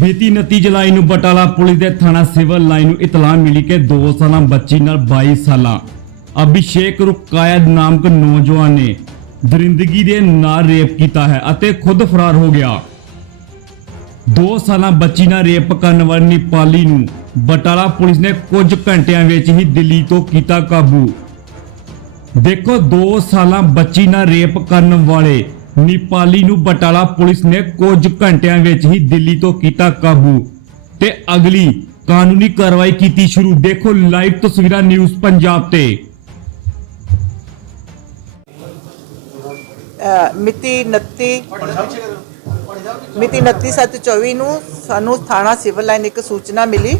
ਬੀਤੀ 29 ਜੁਲਾਈ ਨੂੰ ਬਟਾਲਾ ਪੁਲਿਸ ਦੇ ਥਾਣਾ ਸਿਵਲ ਲਾਈਨ ਨੂੰ ਇਤਲਾਹ ਮਿਲੀ ਕਿ 2 ਸਾਲਾਂ ਬੱਚੀ ਨਾਲ 22 ਸਾਲਾਂ ਅਭਿਸ਼ੇਕ ਰੁਕਾਇਤ ਨਾਮਕ ਨੌਜਵਾਨ ਨੇ ਦਰਿੰਦਗੀ ਦੇ ਨਾਲ ਰੇਪ ਕੀਤਾ ਹੈ ਅਤੇ ਖੁਦ ਫਰਾਰ ਹੋ ਗਿਆ। 2 ਸਾਲਾਂ ਬੱਚੀ ਨਾਲ ਰੇਪ ਕਰਨ ਵਾਲੀ ਨੇਪਾਲੀ ਨੂੰ ਬਟਾਲਾ ਪੁਲਿਸ ਨੇ ਕੁਝ ਘੰਟਿਆਂ ਵਿੱਚ ਹੀ ਦਿੱਲੀ ਤੋਂ ਕੀਤਾ ਕਾਬੂ। ਦੇਖੋ 2 ਸਾਲਾਂ ਬੱਚੀ ਨਾਲ ਰੇਪ ਕਰਨ ਵਾਲੇ ਨੇਪਾਲੀ ਨੂੰ ਬਟਾਲਾ ਪੁਲਿਸ ਨੇ ਕੁਝ ਘੰਟਿਆਂ ਵਿੱਚ ਹੀ ਦਿੱਲੀ ਤੋਂ ਕੀਤਾ ਕਾਬੂ। ਤੇ ਅਗਲੀ ਕਾਨੂੰਨੀ ਕਾਰਵਾਈ ਕੀਤੀ ਸ਼ੁਰੂ। ਦੇਖੋ ਲਾਈਵ ਤਸਵੀਰਾਂ ਨਿਊਜ਼ ਪੰਜਾਬ ਤੇ। ਮਿਤੀ 29 ਮਿਤੀ 29/7/24 ਨੂੰ ਸਾਨੂੰ ਥਾਣਾ ਸਿਵਲ ਲਾਈਨ ਇੱਕ ਸੂਚਨਾ ਮਿਲੀ,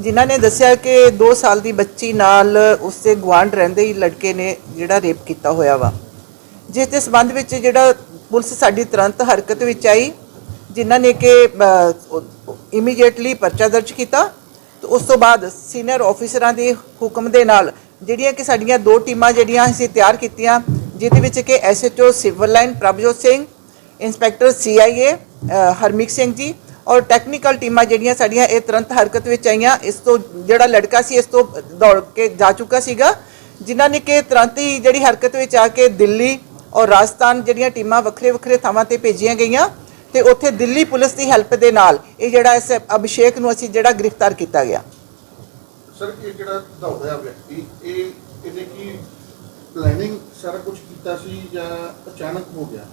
ਜਿਨ੍ਹਾਂ ਨੇ ਦੱਸਿਆ ਕਿ 2 ਸਾਲ ਦੀ ਬੱਚੀ ਨਾਲ ਉਸਦੇ ਗੁਆਂਢ ਰਹਿੰਦੇ ਹੀ ਲੜਕੇ ਨੇ ਜਿਹੜਾ ਰੇਪ ਕੀਤਾ ਹੋਇਆ ਵਾ। ਜਿਸ ਦੇ ਸਬੰਧ ਵਿੱਚ ਜਿਹੜਾ ਪੁਲਿਸ ਸਾਡੀ ਤੁਰੰਤ ਹਰਕਤ ਵਿੱਚ ਆਈ, ਜਿਨ੍ਹਾਂ ਨੇ ਕਿ ਇਮੀਡੀਏਟਲੀ ਪਰਚਾ ਦਰਜ ਕੀਤਾ, ਤੇ ਉਸ ਤੋਂ ਬਾਅਦ ਸੀਨੀਅਰ ਆਫੀਸਰਾਂ ਦੇ ਹੁਕਮ ਦੇ ਨਾਲ ਜਿਹੜੀਆਂ ਕਿ ਸਾਡੀਆਂ ਦੋ ਟੀਮਾਂ ਜਿਹੜੀਆਂ ਅਸੀਂ ਤਿਆਰ ਕੀਤੀਆਂ, ਜਿਹਦੇ ਵਿੱਚ ਕਿ SHO civil line Prabhjot Singh inspector CIA Harmeek Singh ji ਔਰ ਟੈਕਨੀਕਲ ਟੀਮਾਂ ਜਿਹੜੀਆਂ ਸਾਡੀਆਂ ਇਹ ਤੁਰੰਤ ਹਰਕਤ ਵਿੱਚ ਆਈਆਂ, ਇਸ ਤੋਂ ਜਿਹੜਾ ਲੜਕਾ ਸੀ, ਇਸ ਤੋਂ ਦੌੜ ਕੇ ਜਾ ਚੁੱਕਾ ਸੀਗਾ, ਜਿਨ੍ਹਾਂ ਨੇ ਕਿ ਤੁਰੰਤ ਹੀ ਜਿਹੜੀ ਹਰਕਤ ਵਿੱਚ ਆ ਕੇ ਦਿੱਲੀ ਔਰ ਰਾਜਸਥਾਨ ਜਿਹੜੀਆਂ ਟੀਮਾਂ ਵੱਖਰੇ ਵੱਖਰੇ ਥਾਵਾਂ ਤੇ ਭੇਜੀਆਂ ਗਈਆਂ ਤੇ ਉੱਥੇ ਦਿੱਲੀ ਪੁਲਿਸ ਦੀ ਹੈਲਪ ਦੇ ਨਾਲ ਇਹ ਜਿਹੜਾ ਇਸ ਅਭਿਸ਼ੇਕ ਨੂੰ ਅਸੀਂ ਜਿਹੜਾ ਗ੍ਰਿਫਤਾਰ ਕੀਤਾ ਗਿਆ। ਸਰ ਇਹ ਜਿਹੜਾ ਦੌੜਿਆ ਵਿਅਕਤੀ ਇਹ ਇਹਨੇ ਕੀ ਪਲੈਨਿੰਗ ਸਾਰਾ ਕੁਝ ਕੀਤਾ ਸੀ ਜਾਂ ਅਚਾਨਕ ਹੋ ਗਿਆ?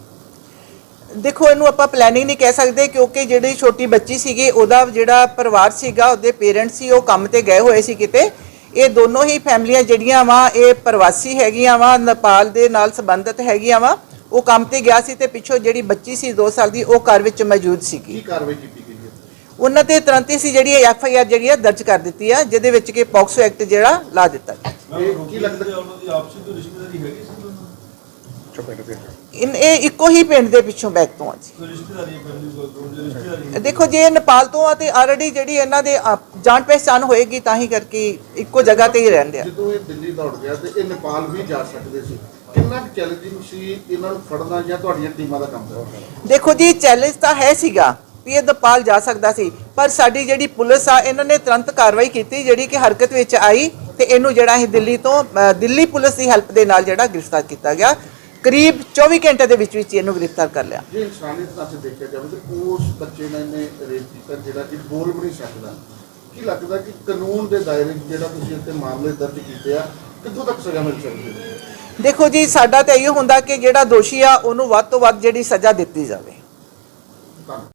ਦੇਖੋ ਇਹਨੂੰ ਆਪਾਂ ਪਲੈਨਿੰਗ ਨਹੀਂ ਕਹਿ ਸਕਦੇ ਕਿਉਂਕਿ ਜਿਹੜੀ ਛੋਟੀ ਬੱਚੀ ਸੀਗੀ ਉਹਦਾ ਜਿਹੜਾ ਪਰਿਵਾਰ ਸੀਗਾ ਉਹਦੇ ਪੇਰੈਂਟਸ ਸੀ ਉਹ ਕੰਮ ਤੇ ਗਏ ਹੋਏ ਸੀ ਕਿਤੇ। ਇਹ ਦੋਨੋਂ ਹੀ ਫੈਮਲੀਆਂ ਜਿਹੜੀਆਂ ਵਾ ਇਹ ਪ੍ਰਵਾਸੀ ਹੈਗੀਆਂ ਵਾ ਨੇਪਾਲ ਦੇ ਨਾਲ ਸੰਬੰਧਿਤ ਹੈਗੀਆਂ ਵਾ। ਉਹ ਕੰਮ ਤੇ ਗਿਆ ਸੀ ਤੇ ਪਿੱਛੋਂ ਜਿਹੜੀ ਬੱਚੀ ਸੀ 2 ਸਾਲ ਦੀ ਉਹ ਘਰ ਵਿੱਚ ਮੌਜੂਦ ਕੀ ਸੀਗੀ ਕਾਰਵਾਈ ਕੀਤੀ ਗਈ ਹੈ? ਉਹਨਾਂ ਤੇ ਤੁਰੰਤ ਹੀ ਸੀ ਜਿਹੜੀ ਐਫ ਆਈ ਆਰ ਜਿਹੜੀ ਆ ਦਰਜ ਕਰ ਦਿੱਤੀ ਆ ਜਿਹਦੇ ਵਿੱਚ ਕਿ ਪੌਕਸੋ ਐਕਟ ਜਿਹੜਾ ਲਾ ਦਿੱਤਾ। ਕੀ ਲੱਗਦਾ ਉਹਨਾਂ ਦੀ ਆਪਸੀ ਕੋਈ ਰਿਸ਼ਤੇਦਾਰੀ ਹੈਗੀ ਸੀ? ਇਨ ਇਹ ਇੱਕੋ ਹੀ ਪਿੰਡ ਦੇ ਪਿੱਛੋਂ ਬੈਕ ਤੋਂ ਆ ਜੀ। ਦੇਖੋ ਜੇ ਇਹ ਨੇਪਾਲ ਤੋਂ ਆ ਤੇ ਆਲਰੇਡੀ ਜਿਹੜੀ ਇਹਨਾਂ ਦੇ ਜਾਣ ਪਹਿਚਾਣ ਹੋਏਗੀ ਤਾਂ ਹੀ ਕਰਕੇ ਇੱਕੋ ਜਗ੍ਹਾ ਤੇ ਹੀ ਰਹਿੰਦੇ ਆ। ਜਦੋਂ ਇਹ ਦਿੱਲੀ ਦੌੜ ਗਿਆ ਤੇ ਇਹ ਨੇਪਾਲ ਵੀ ਜਾ ਸਕਦੇ ਸੀ ਕਿੰਨਾ ਚੈਲੰਜਿੰਗ ਸੀ ਇਹਨਾਂ ਨੂੰ ਫੜਨਾ ਜਾਂ ਤੁਹਾਡੀਆਂ ਟੀਮਾਂ ਦਾ ਕੰਮ ਕਰਨਾ? ਦੇਖੋ ਜੀ ਚੈਲੰਜ ਤਾਂ ਹੈ ਸੀਗਾ ਵੀ ਇਹ ਨੇਪਾਲ ਜਾ ਸਕਦਾ ਸੀ ਪਰ ਸਾਡੀ ਜਿਹੜੀ ਪੁਲਿਸ ਆ ਇਹਨਾਂ ਨੇ ਤੁਰੰਤ ਕਾਰਵਾਈ ਕੀਤੀ ਜਿਹੜੀ ਕਿ ਹਰਕਤ ਵਿੱਚ ਆਈ ਤੇ ਇਹਨੂੰ ਜਿਹੜਾ ਅਸੀਂ ਦਿੱਲੀ ਤੋਂ ਅ, ਦਿੱਲੀ ਪੁਲਿਸ ਦੀ ਹੈਲਪ ਦੇ ਨਾਲ ਜਿਹੜਾ ਗ੍ਰਿਫਤਾਰ ਕੀਤਾ ਗਿਆ। ਕਰੀਬ 24 ਘੰਟੇ ਦੇ ਵਿੱਚ ਵਿੱਚ ਇਹਨੂੰ ਗ੍ਰਿਫਤਾਰ ਕਰ ਲਿਆ। ਜੇ ਇਨਸਾਨੀਅਤ ਨਾਲ ਦੇਖਿਆ ਜਾਵੇ ਤੇ ਉਸ ਬੱਚੇ ਨੇ ਇਹਨੇ ਰੇਪ ਕੀਤਾ ਜਿਹੜਾ ਕਿ ਬੋਲ ਵੀ ਨਹੀਂ ਸਕਦਾ। ਕੀ ਲੱਗਦਾ ਕਿ ਕਾਨੂੰਨ ਦੇ ਦਾਇਰੇ ਜਿਹੜਾ ਤੁਸੀਂ ਇੱਥੇ ਮਾਮਲੇ ਦਰਜ ਕੀਤੇ ਆ ਕਿੱਥੋਂ ਤੱਕ ਸਜ਼ਾ ਮਿਲ ਸਕਦੀ ਹੈ? ਦੇਖੋ ਜੀ ਸਾਡਾ ਤਾਂ ਇਹੋ ਹੁੰਦਾ ਕਿ ਜਿਹੜਾ ਦੋਸ਼ੀ ਆ ਉਹਨੂੰ ਵੱਧ ਤੋਂ ਵੱਧ ਜਿਹੜੀ ਸਜ਼ਾ ਦਿੱਤੀ ਜਾਵੇ।